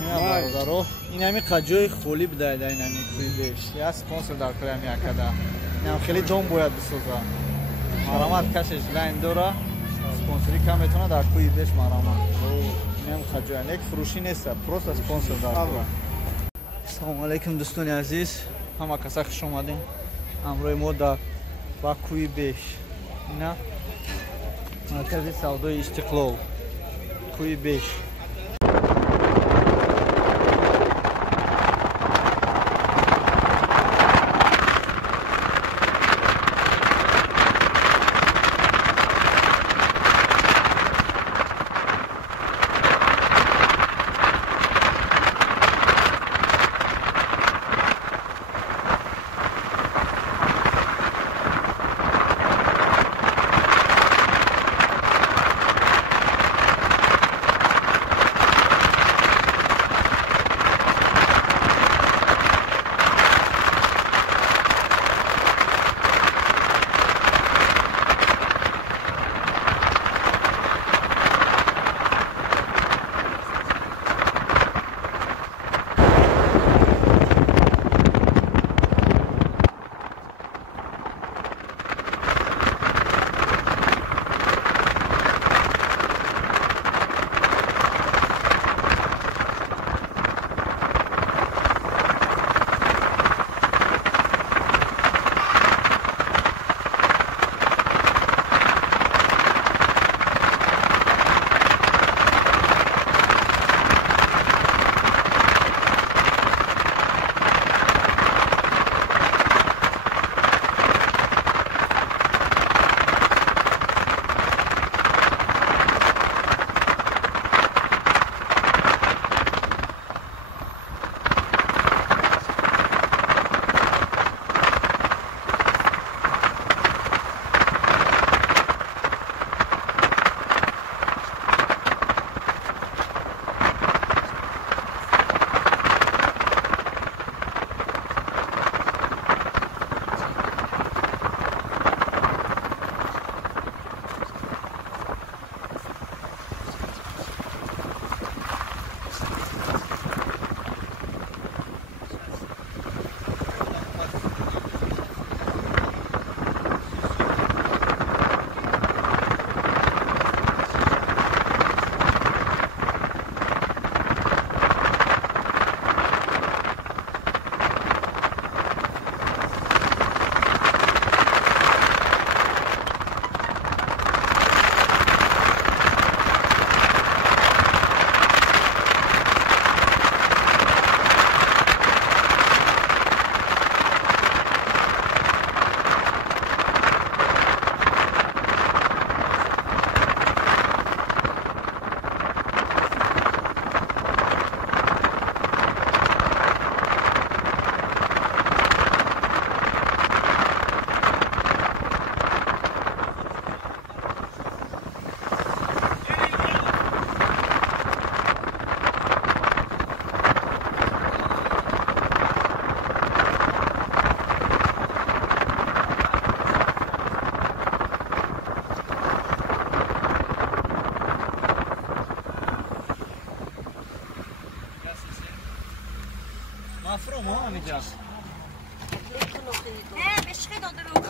اینا برادرو این همین قجای خولی بده در این همین کوی بهش یا سپانسر در کلم یکده این هم خیلی دوم باید بسوزه مرامت کشش لین دوره سپانسری کم میتونه در کوی بهش مرامت این هم قجای یک فروشی نیست پروست سپانسر در کلم. سلام علیکم دوستان عزیز همه کسا خوش اومدین امروی ما در با کوی بهش اینا مرکز سودای استقلال کوی بهش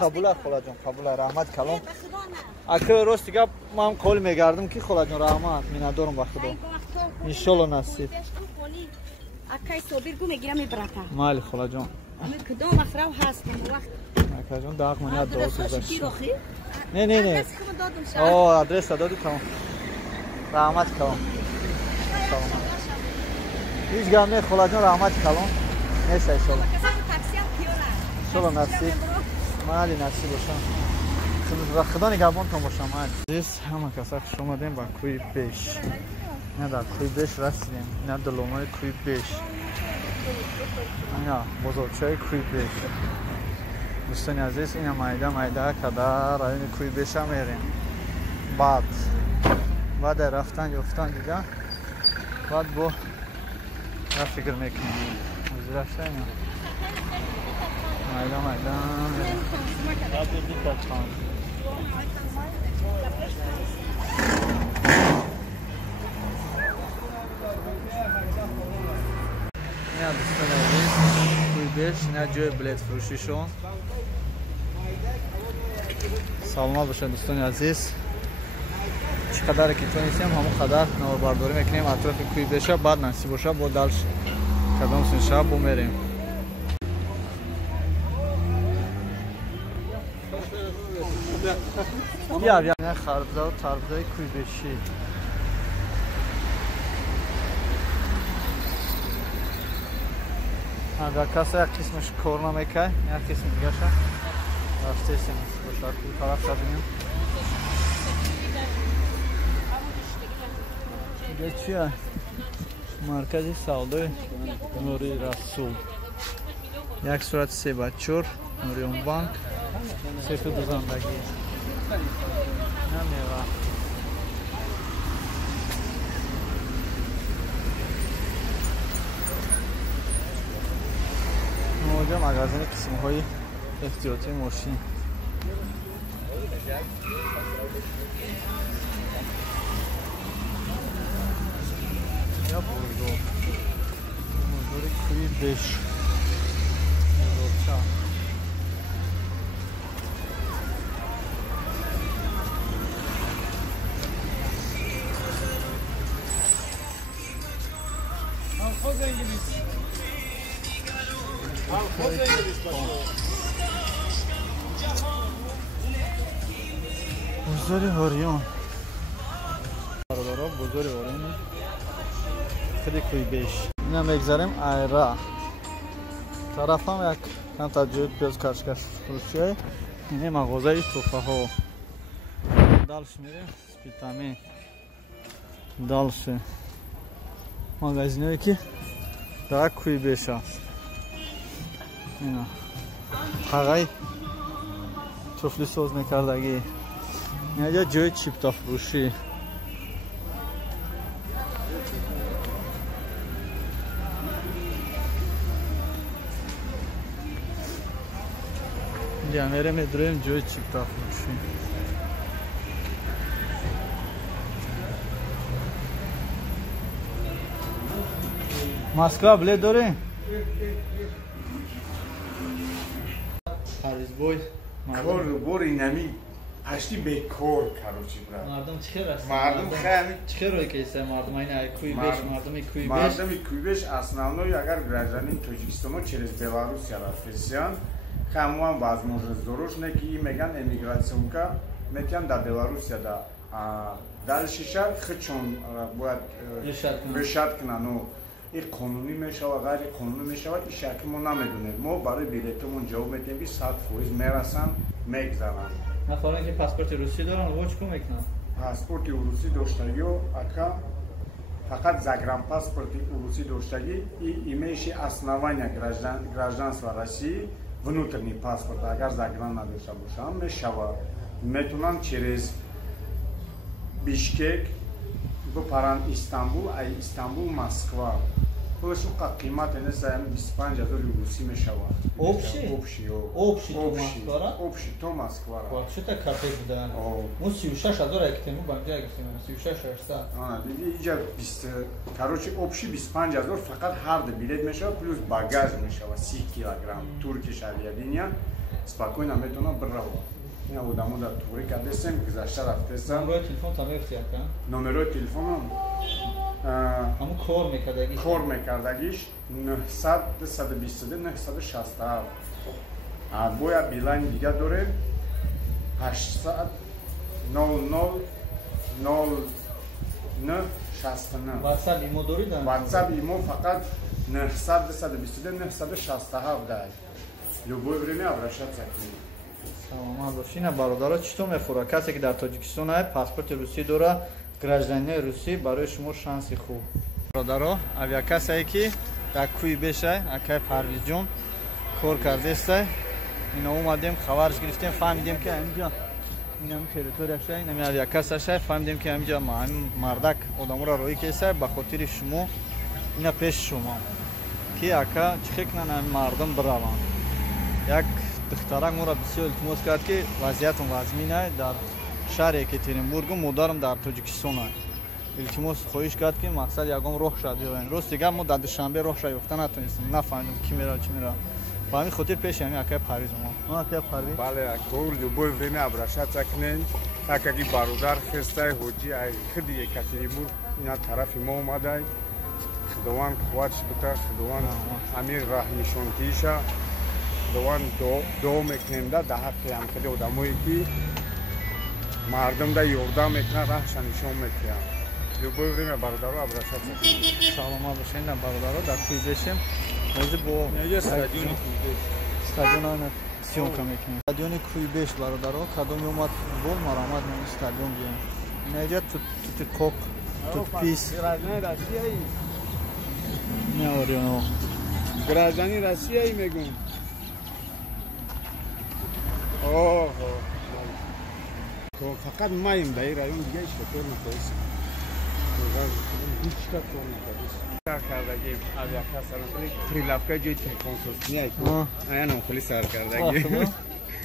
قبول خلا جان قبول رحمت کلام اکر راست دیگه من کل میگردم کی خلا جان رحمت میندارم با خدا ان شاء الله نصیب اکای صابر گو میگیرم میبرتا مال خلا جان کدام مخراو هست وقت اکر جان داغ من یاد دوست نه نه آدرس دادی تمام رحمت کلام هیچ گام نه خلا جان رحمت کلام نیست ان شاء الله ان شاء الله نصیب مالی نصیب باشم و خدا نگهبانتون باشم عزیز همه کسا خوش اومدیم با کوی بهش نه در کوی بهش رسیدیم نه دلومای کوی بهش اینا بزرگچای کوی بهش دوستان عزیز اینا مایده که در رایون کوی بهش هم میریم بعد رفتن یفتن دیگه بعد با فکر میکنیم وزیرشته اینا مایدان دوستان عزیز کوی بش اینا جای بلیت فروشیشون. سلامت باشید دوستان عزیز. چقدر که تونستیم همون قدر نوبرداری میکنیم اطراف کوی بشه، بعد نصیب باشه با دلش کدام سن شب بمیریم. بیا خربزه و تربزه کوی بشی. اگر کسی یک قسمش کار نمیکنه یک قسم دیگه شه رفته سیمش باشه کوی طرف شدیم. دیگه چیه؟ مرکزی سودای نوری رسول. یک صورت سه بچور نوریون بانک سیف دوزندگی نمیوه. اینجا مغازه قسم های احتیاطی ماشین. یا بزرگ بزرگ کوی بش بزرگچه بزرگ هاریون برادرها بزرگ هاریون خیلی کوی بش. اینم بگذاریم ایرا طرف هم یک کم تجربه پیاز کشکش فروشی. اینه مغازه توفه ها دالش میریم سپیتامی دالش مغازینه هایی که در کوی بش هست. اینا حقای توفلی سوز میکردگی. اینجا جای چیپتا فروشی. اینجا میریم میدرویم جای چیپتا فروشی. ماسکا بله داره؟ پاریس بوی کار بوری نمی پشتی بیکار کاروچی برا. مردم چخیر است؟ مردم خیلی چخیر روی کیسه مردم این کوی بش مردمی کوی بش. مردمی کوی بش основной اگر гражданин Тоҷикистоно через Белоруссия растесян хамуам возможность дорожная ки меган эмиграциянка метям да Белоруссия да дальше шар хчон бояд решат кунано ин қонунӣ мешава ғайри қонунӣ мешава ин шакл мо намедонем. мо барои билетамон ҷавоб медиҳем ки 100% мерасанд мегзананд. нафарон ки паспорти русӣ доранд во чӣ кор мекунанд? паспорти урусӣ доштагиё ака фақат загранпаспорти урусӣ доштагӣ и имеющий основания гражданства России внутренний паспорт агар загран надошта бошанд мешавад. метавонанд через Бишкек бипаранд Истанбул, ай Истанбул Москва. Пулаш уқа қимат неста 25000 русӣ мешавад. Общий то Москва. Общий то Москва. Вообще-то капе буда. Ну 36000 ектему банҷа гирифтем. 36800. Диди иҷа 20 короче общий 25000 фақат ҳар да билет мешавад плюс багаж мешавад 30 килограмм. Туркиш авиалиния спокойно метавонад биравад. ин одамо дар тури кардесем гузашта рафтесам. Номерои телефон там мефтиям кан? Номерои телефонам ҳамун кор мекардагиш 900 222 967. бояд билайн дига дорем 800 00 09 69. WhatsApp имо дорид? WhatsApp имо фақат 900 222 967 дай. Любое время обращаться к ним. Саломат бошин. Бародаро читор мехӯра? Касе ки дар Тоҷикистон ай паспорти русӣ дора, гражданини русӣ барои шумо шанси хуб. Бародаро, авиакасае ки дар кӯи бешай, акай Парвизҷон кор кардестай. Ина омадем, хабарш гирифтем, фаҳмидем ки ҳаминҷа инам территорияшай, инами авиакасашай, фаҳмидем ки ҳаминҷа мардак одаморо роҳӣ кесай ба хотири шумо, ина пеши шумо ки ака чӣ хел кунанд ҳамин мардум бираванд. Як духтарак моро бисёр илтимос кард ки вазъиятум вазмин ай дар шаҳри Екатеринбургу модарам дар Тоҷикистон ай. илтимос хоҳиш кард ки мақсад ягон роҳ шад биёян. Рост дига мо дар душанбе роҳ шад ёфта натонистем, нафаҳмидем ки меравад чӣ меравад. По ҳамин хотир пеши ҳамин акай Парвиз омад. Акай Парвиз? Бале, акол любое время обращаться к ней, так как и бародар хестай ҳоҷи ай хиди Екатеринбург ина тарафи мо омадай. Худованд қувватш бита, худованд ҳамин раҳнишонтиша, худованд дуо мекунем да ҳаққи ҳамхели одамое ки мардумда ёрдам мекунад, раҳша нишон мекунад. Любое время бародаро обращаться к ней. Саломат бошед на бародаро дар Кӯйбешем. Ҳозир бо стадиони Кӯйбеш. Стадион съёмка мекунем. Стадиони Кӯйбеш бародаро, кадом омад футбол, маромад на стадион биём. Неҷа тутиқоқ, тутпис. Граждани Россияи. Неорёно. Граждани Россияи мегум. Оҳо. То фақат маем дар ин раён дига иш кор накардем. Ҳеч кар кор накардем. Кар кардагим авиакасаро прилавка ҷои телефонсозкунӣ айко. Аянам хели сар кардагим.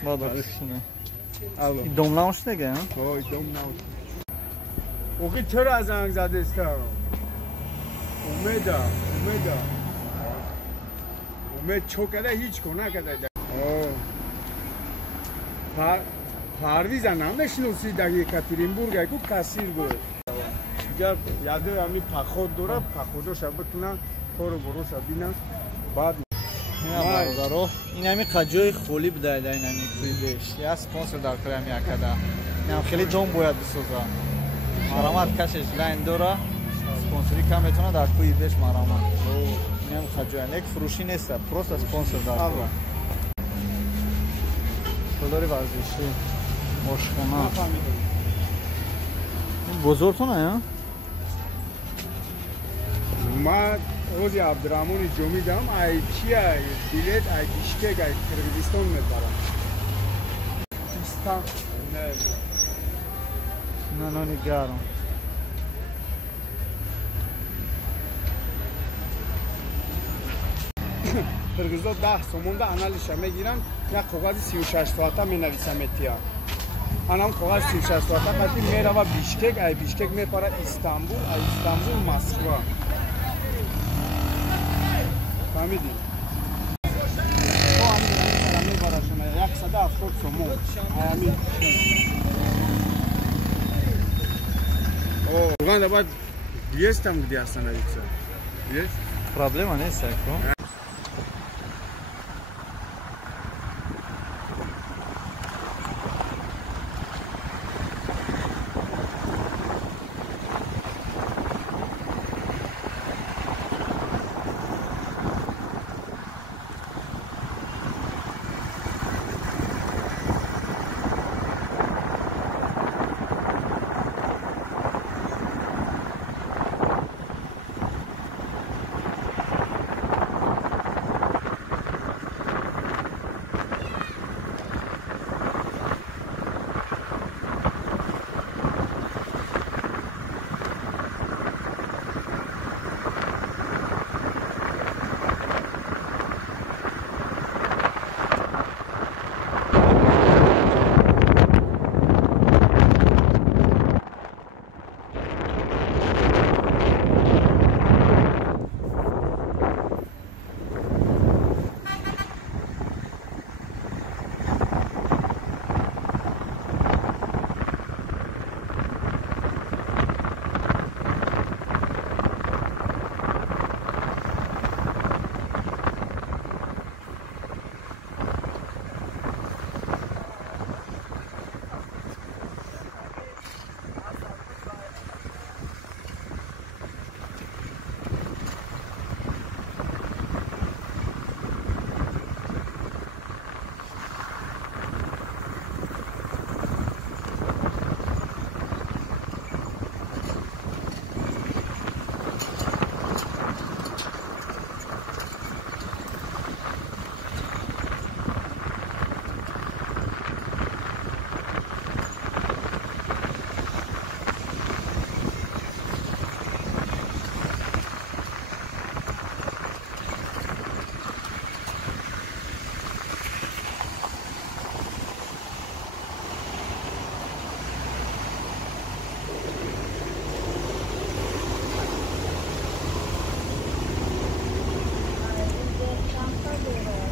Бадашне. Алло. Дом наушнега, а? Ой, дом науш. Оки чора занг задеста? Умеда. Умед чокада ҳеч кор накарда. Парвиза намешиноси дар Екатеринбург айку кассир буд. Дигар яду ҳамин паход дорад, паходоша битуна кору бороша бина. Баъд бародаро, ин ҳамин қаҷои холӣ будаи дар ин ҳамин Кӯйбеш. Я спонсор дар кори ҳамин якада. Инам хеле дом бояд бисоза. Маромад кашеш лайн дора. Спонсори кам метавонад дар Кӯйбеш маромад. Инам қаҷои нек фурӯшӣ неста, просто спонсор дар кори. Шулдори варзишӣ, ошхона. Бозортон ая? ма ози Абдураҳмони ҷомӣ дам, ай чия билет ай Бишкек ай Қирғизистон мебарам. Нанони гарм. Қирғизо 10 сомонда аналиша мегирам, як коғази 36 соата менависам этия. Анам коғази 36 соата қати мерава Бишкек, ай Бишкек мепара Истанбул, ай Истанбул Москва. Фаҳмидӣ? То ҳамин мебарашона 170 сомон. Ҳамин. О, Уганда баъд есть там, где остановиться? Есть? Проблема нест, айко. евро.